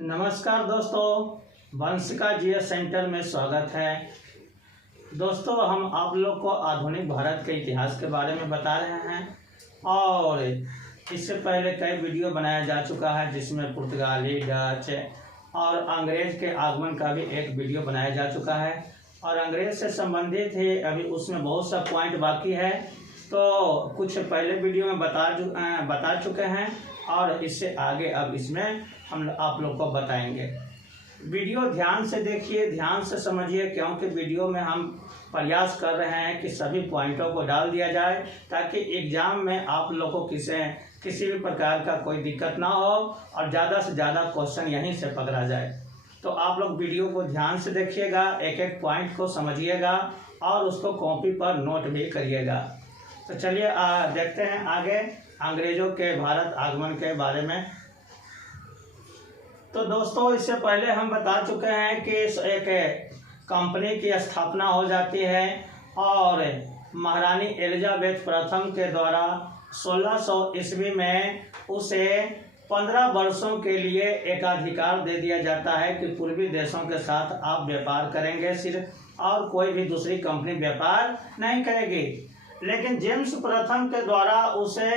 नमस्कार दोस्तों, Vanshika GS centre में स्वागत है। दोस्तों, हम आप लोग को आधुनिक भारत के इतिहास के बारे में बता रहे हैं और इससे पहले कई वीडियो बनाया जा चुका है जिसमें पुर्तगाली, डच और अंग्रेज़ के आगमन का भी एक वीडियो बनाया जा चुका है और अंग्रेज़ से संबंधित है अभी उसमें बहुत सा पॉइंट बाकी है। तो कुछ पहले वीडियो में बता चुके हैं और इससे आगे अब इसमें हम आप लोग को बताएंगे। वीडियो ध्यान से देखिए, ध्यान से समझिए, क्योंकि वीडियो में हम प्रयास कर रहे हैं कि सभी पॉइंटों को डाल दिया जाए ताकि एग्ज़ाम में आप लोग को किसी भी प्रकार का कोई दिक्कत ना हो और ज़्यादा से ज़्यादा क्वेश्चन यहीं से पकड़ा जाए। तो आप लोग वीडियो को ध्यान से देखिएगा, एक एक पॉइंट को समझिएगा और उसको कॉपी पर नोट भी करिएगा। तो चलिए देखते हैं आगे अंग्रेज़ों के भारत आगमन के बारे में। तो दोस्तों, इससे पहले हम बता चुके हैं कि एक कंपनी की स्थापना हो जाती है और महारानी एलिजाबेथ प्रथम के द्वारा 1600 ईस्वी में उसे 15 वर्षों के लिए एकाधिकार दे दिया जाता है कि पूर्वी देशों के साथ आप व्यापार करेंगे सिर्फ, और कोई भी दूसरी कंपनी व्यापार नहीं करेगी। लेकिन जेम्स प्रथम के द्वारा उसे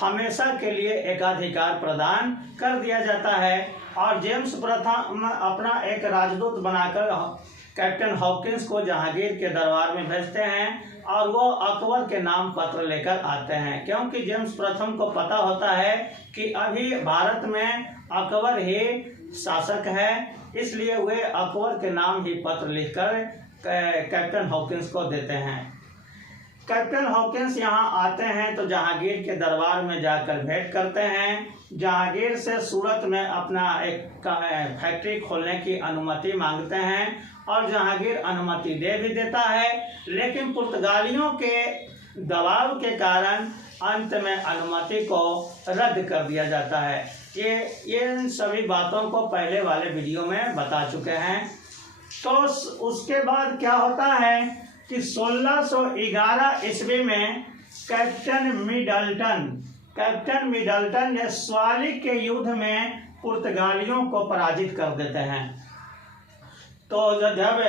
हमेशा के लिए एकाधिकार प्रदान कर दिया जाता है और जेम्स प्रथम अपना एक राजदूत बनाकर कैप्टन हॉकिंस को जहांगीर के दरबार में भेजते हैं और वो अकबर के नाम पत्र लेकर आते हैं, क्योंकि जेम्स प्रथम को पता होता है कि अभी भारत में अकबर ही शासक है, इसलिए वे अकबर के नाम ही पत्र लिखकर कैप्टन हॉकिंस को देते हैं। कैप्टन हॉकिंस यहाँ आते हैं तो जहांगीर के दरबार में जाकर भेंट करते हैं। जहांगीर से सूरत में अपना एक फैक्ट्री खोलने की अनुमति मांगते हैं और जहांगीर अनुमति दे भी देता है, लेकिन पुर्तगालियों के दबाव के कारण अंत में अनुमति को रद्द कर दिया जाता है। ये सभी बातों को पहले वाले वीडियो में बता चुके हैं। तो उसके बाद क्या होता है कि 1611 ईस्वी में कैप्टन मिडल्टन ने स्वालिक के युद्ध में पुर्तगालियों को पराजित कर देते हैं। तो जब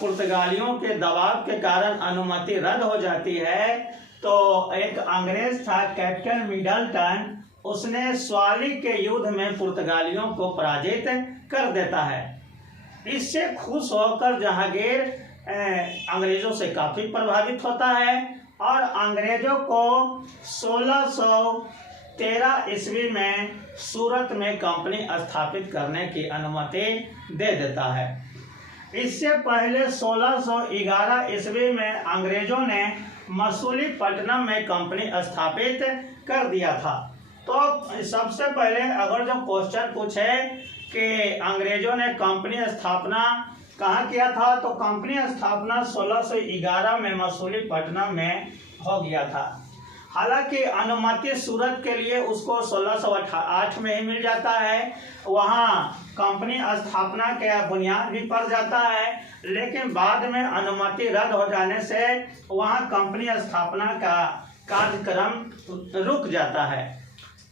पुर्तगालियों के दबाव के कारण अनुमति रद्द हो जाती है तो एक अंग्रेज था कैप्टन मिडल्टन, उसने स्वालिक के युद्ध में पुर्तगालियों को पराजित कर देता है। इससे खुश होकर जहांगीर अंग्रेजों से काफ़ी प्रभावित होता है और अंग्रेजों को 1613 ईस्वी में सूरत में कंपनी स्थापित करने की अनुमति दे देता है। इससे पहले 1611 ईस्वी में अंग्रेजों ने मसूलीपट्टनम में कंपनी स्थापित कर दिया था। तो सबसे पहले अगर जो क्वेश्चन पूछे कि अंग्रेजों ने कंपनी स्थापना कहाँ किया था, तो कंपनी स्थापना 1611 में मसूलीपट्टनम में हो गया था। हालांकि अनुमति सूरत के लिए उसको 1608 में ही मिल जाता है, वहाँ कंपनी स्थापना के बुनियाद भी पड़ जाता है, लेकिन बाद में अनुमति रद्द हो जाने से वहाँ कंपनी स्थापना का कार्यक्रम रुक जाता है।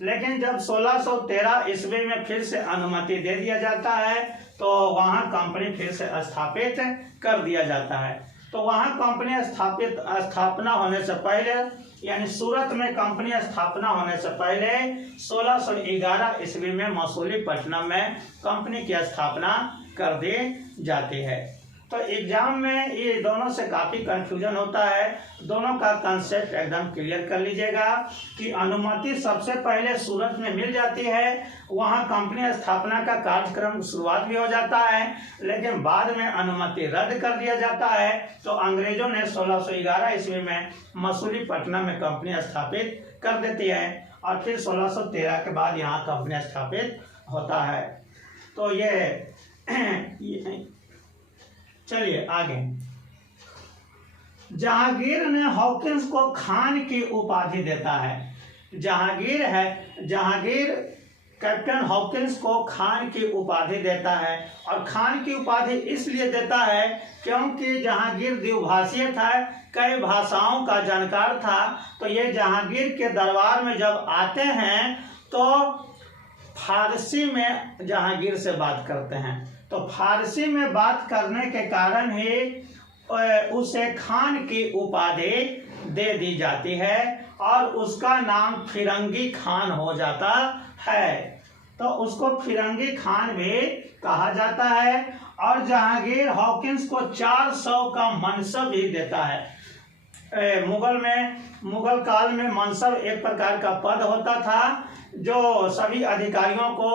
लेकिन जब 1613 ईस्वी में फिर से अनुमति दे दिया जाता है तो वहाँ कंपनी फिर से स्थापित कर दिया जाता है। तो वहाँ कंपनी स्थापना होने से पहले, यानी सूरत में कंपनी स्थापना होने से पहले 1611 ईस्वी में मसूलीपट्टनम में कंपनी की स्थापना कर दी जाती है। तो एग्जाम में ये दोनों से काफ़ी कंफ्यूजन होता है, दोनों का कंसेप्ट एकदम क्लियर कर लीजिएगा कि अनुमति सबसे पहले सूरत में मिल जाती है, वहाँ कंपनी स्थापना का कार्यक्रम शुरुआत भी हो जाता है, लेकिन बाद में अनुमति रद्द कर दिया जाता है। तो अंग्रेजों ने 1611 ईस्वी में मसूलीपट्टनम में कंपनी स्थापित कर देती है और फिर 1613 के बाद यहाँ कंपनी स्थापित होता है। तो ये चलिए आगे। जहांगीर ने हॉकिंस को खान की उपाधि देता है। जहांगीर कैप्टन हॉकिंस को खान की उपाधि देता है और खान की उपाधि इसलिए देता है क्योंकि जहांगीर द्विभाषीय था, कई भाषाओं का जानकार था। तो ये जहांगीर के दरबार में जब आते हैं तो फारसी में जहांगीर से बात करते हैं, तो फारसी में बात करने के कारण ही उसे खान की उपाधि दे दी जाती है और उसका नाम फिरंगी खान हो जाता है। तो उसको फिरंगी खान भी कहा जाता है। और जहांगीर हॉकिंस को 400 का मनसब भी देता है। मुगल काल में मनसब एक प्रकार का पद होता था जो सभी अधिकारियों को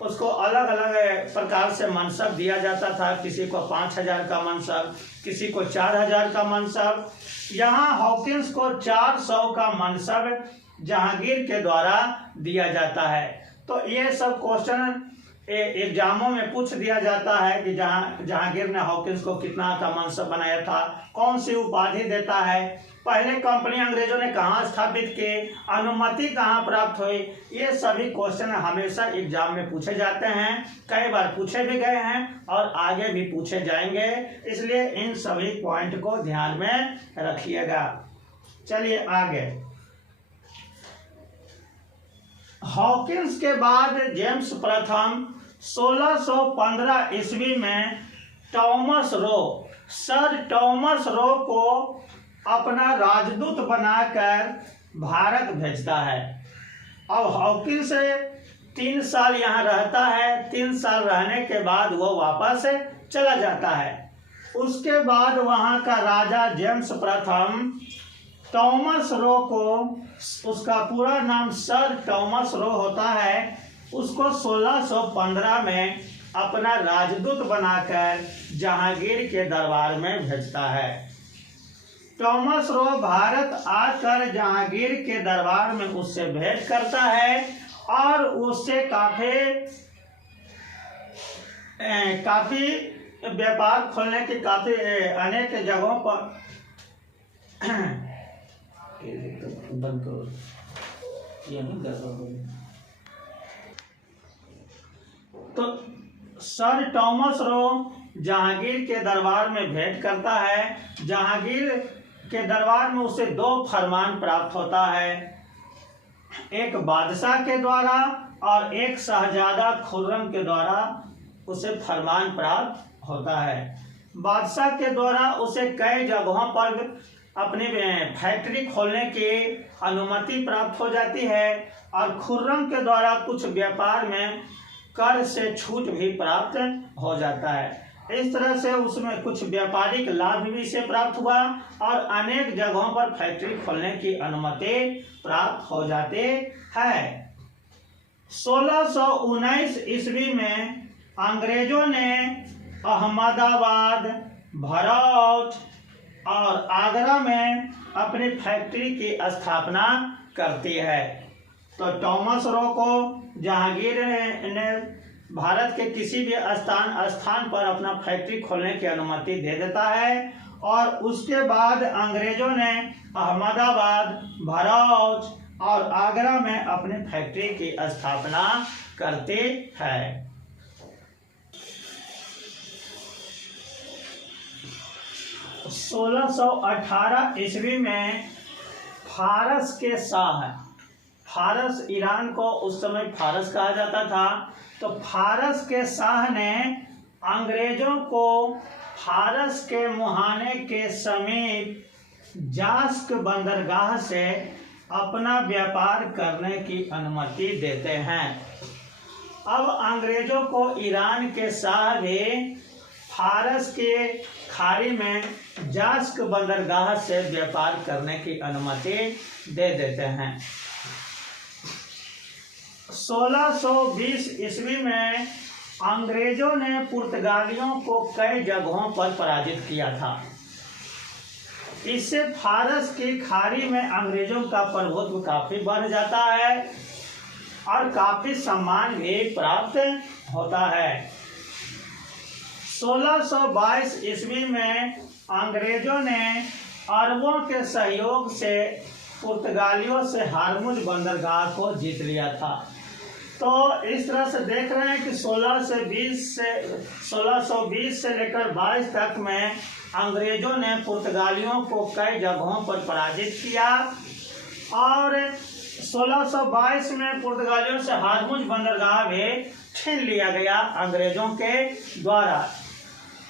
उसको अलग अलग प्रकार से मनसब दिया जाता था। किसी को 5000 का मनसब, किसी को 4000 का मनसब। यहाँ हॉकिंस को 400 का मनसब जहांगीर के द्वारा दिया जाता है। तो ये सब क्वेश्चन एग्जामों में पूछ दिया जाता है कि जहांगीर ने हॉकिंस को कितना का मनसब बनाया था, कौन सी उपाधि देता है, पहले कंपनी अंग्रेजों ने कहाँ स्थापित की, अनुमति कहाँ प्राप्त हुई। ये सभी क्वेश्चन हमेशा एग्जाम में पूछे जाते हैं, कई बार पूछे भी गए हैं और आगे भी पूछे जाएंगे, इसलिए इन सभी पॉइंट को ध्यान में रखिएगा। चलिए आगे। हॉकिंस के बाद जेम्स प्रथम 1615 ईस्वी में सर टॉमस रो को अपना राजदूत बनाकर भारत भेजता है। अब हॉकिंस 3 साल यहाँ रहता है। 3 साल रहने के बाद वो वापस चला जाता है। उसके बाद वहाँ का राजा जेम्स प्रथम टॉमस रो को, उसका पूरा नाम सर टॉमस रो होता है, उसको 1615 में अपना राजदूत बनाकर जहांगीर के दरबार में भेजता है। टॉमस रो भारत आकर जहांगीर के दरबार में उससे भेंट करता है और उससे काफी व्यापार खोलने की काफी अनेक जगहों पर तो सर टॉमस रो जहांगीर के दरबार में भेंट करता है। जहांगीर के दरबार में उसे 2 फरमान प्राप्त होता है, एक बादशाह के द्वारा और एक शहजादा खुर्रम के द्वारा उसे फरमान प्राप्त होता है। बादशाह के द्वारा उसे कई जगहों पर अपनी फैक्ट्री खोलने की अनुमति प्राप्त हो जाती है और खुर्रम के द्वारा कुछ व्यापार में कर से छूट भी प्राप्त हो जाता है। इस तरह से उसमें कुछ व्यापारिक लाभ भी से प्राप्त हुआ और अनेक जगहों पर फैक्ट्री खोलने की अनुमति प्राप्त हो जाती है। 1619 ईस्वी में अंग्रेजों ने अहमदाबाद, भरूच और आगरा में अपनी फैक्ट्री की स्थापना करती है। तो टॉमस रो को जहांगीर ने भारत के किसी भी स्थान पर अपना फैक्ट्री खोलने की अनुमति दे देता है और उसके बाद अंग्रेजों ने अहमदाबाद, भरूच और आगरा में अपनी फैक्ट्री की स्थापना करते हैं। 1618 ईस्वी में फारस के शाह, फारस ईरान को उस समय फारस कहा जाता था, तो फारस के शाह ने अंग्रेजों को फारस के मुहाने के समीप जास्क बंदरगाह से अपना व्यापार करने की अनुमति देते हैं। अब अंग्रेजों को ईरान के शाह भी फारस के खाड़ी में जास्क बंदरगाह से व्यापार करने की अनुमति दे देते हैं। 1620 ईस्वी में अंग्रेजों ने पुर्तगालियों को कई जगहों पर पराजित किया था। इससे फारस की खाड़ी में अंग्रेजों का प्रभुत्व काफी बढ़ जाता है और काफी सम्मान भी प्राप्त होता है। 1622 ईस्वी में अंग्रेजों ने अरबों के सहयोग से पुर्तगालियों से हारमुज बंदरगाह को जीत लिया था। तो इस तरह से देख रहे हैं कि 1620 से लेकर 22 तक में अंग्रेजों ने पुर्तगालियों को कई जगहों पर पराजित किया और 1622 में पुर्तगालियों से हारमुज बंदरगाह भी छीन लिया गया अंग्रेजों के द्वारा।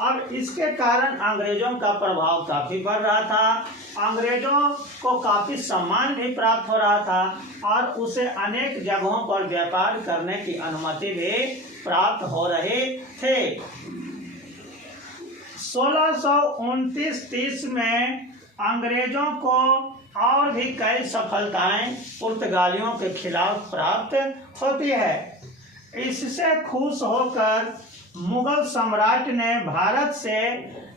अब इसके कारण अंग्रेजों का प्रभाव काफी बढ़ रहा था, अंग्रेजों को काफी सम्मान भी प्राप्त हो रहा था और उसे अनेक जगहों पर व्यापार करने की अनुमति भी प्राप्त हो रही थे। 1629-30 में अंग्रेजों को और भी कई सफलताएं पुर्तगालियों के खिलाफ प्राप्त होती है। इससे खुश होकर मुगल सम्राट ने भारत से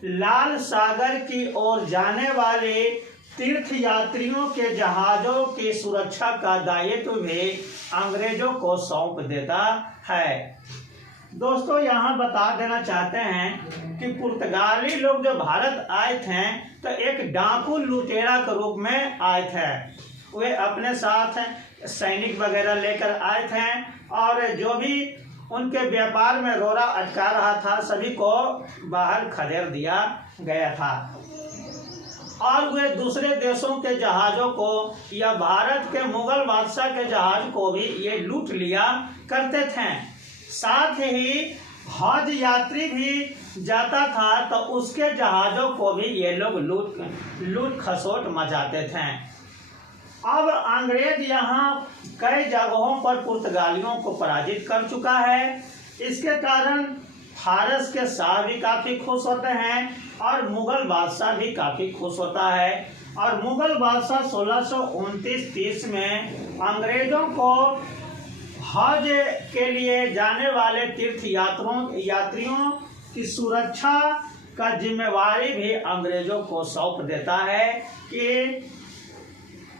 लाल सागर की ओर जाने वाले तीर्थ यात्रियों के जहाज़ों की सुरक्षा का दायित्व भी अंग्रेजों को सौंप देता है। दोस्तों, यहाँ बता देना चाहते हैं कि पुर्तगाली लोग जो भारत आए थे तो एक डाकू लुटेरा के रूप में आए थे। वे अपने साथ सैनिक वगैरह लेकर आए थे और जो भी उनके व्यापार में रोड़ा अटका रहा था सभी को बाहर खदेड़ दिया गया था और वे दूसरे देशों के जहाज़ों को या भारत के मुगल बादशाह के जहाज को भी ये लूट लिया करते थे। साथ ही हज यात्री भी जाता था तो उसके जहाज़ों को भी ये लोग लूट खसोट मचाते थे। अब अंग्रेज यहाँ कई जगहों पर पुर्तगालियों को पराजित कर चुका है। इसके कारण फारस के शाह भी काफ़ी खुश होते हैं और मुगल बादशाह भी काफ़ी खुश होता है और मुगल बादशाह 1629-30 में अंग्रेज़ों को हज के लिए जाने वाले तीर्थ यात्रियों की सुरक्षा का जिम्मेवारी भी अंग्रेज़ों को सौंप देता है कि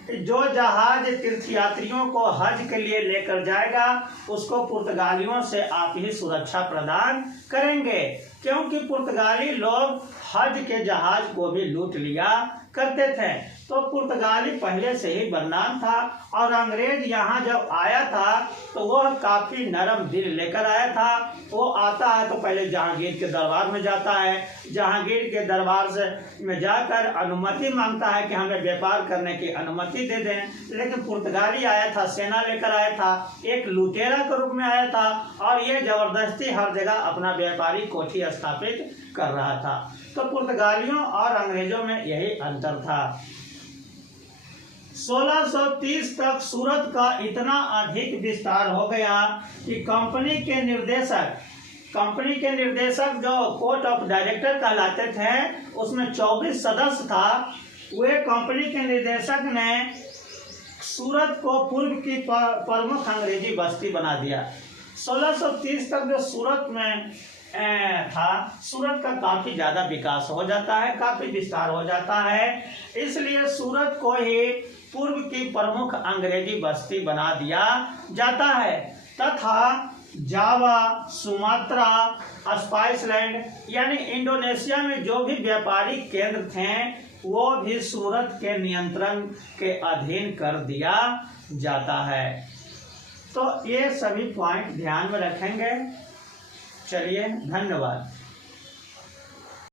जो जहाज तीर्थयात्रियों को हज के लिए लेकर जाएगा उसको पुर्तगालियों से आप ही सुरक्षा प्रदान करेंगे, क्योंकि पुर्तगाली लोग हज के जहाज को भी लूट लिया करते थे। तो पुर्तगाली पहले से ही बदनाम था और अंग्रेज यहाँ जब आया था तो वह काफ़ी नरम दिल लेकर आया था। वो आता है तो पहले जहांगीर के दरबार में जाता है, जहांगीर के दरबार से में जाकर अनुमति मांगता है कि हमें व्यापार करने की अनुमति दे दें। लेकिन पुर्तगाली आया था, सेना लेकर आया था, एक लुटेरा के रूप में आया था और ये ज़बरदस्ती हर जगह अपना व्यापारी कोठी स्थापित कर रहा था। तो पुर्तगालियों और अंग्रेजों में यही अंतर था। 1630 तक सूरत का इतना अधिक विस्तार हो गया कि कंपनी के निर्देशक जो कोर्ट ऑफ डायरेक्टर कहलाते थे उसमें 24 सदस्य था। वे कंपनी के निर्देशक ने सूरत को पूर्व की प्रमुख अंग्रेजी बस्ती बना दिया। 1630 तक जो सूरत में था, सूरत का काफ़ी ज़्यादा विकास हो जाता है, काफ़ी विस्तार हो जाता है, इसलिए सूरत को ही पूर्व की प्रमुख अंग्रेजी बस्ती बना दिया जाता है तथा जावा, सुमात्रा, स्पाइसलैंड यानी इंडोनेशिया में जो भी व्यापारिक केंद्र थे वो भी सूरत के नियंत्रण के अधीन कर दिया जाता है। तो ये सभी पॉइंट ध्यान में रखेंगे। चलिए, धन्यवाद।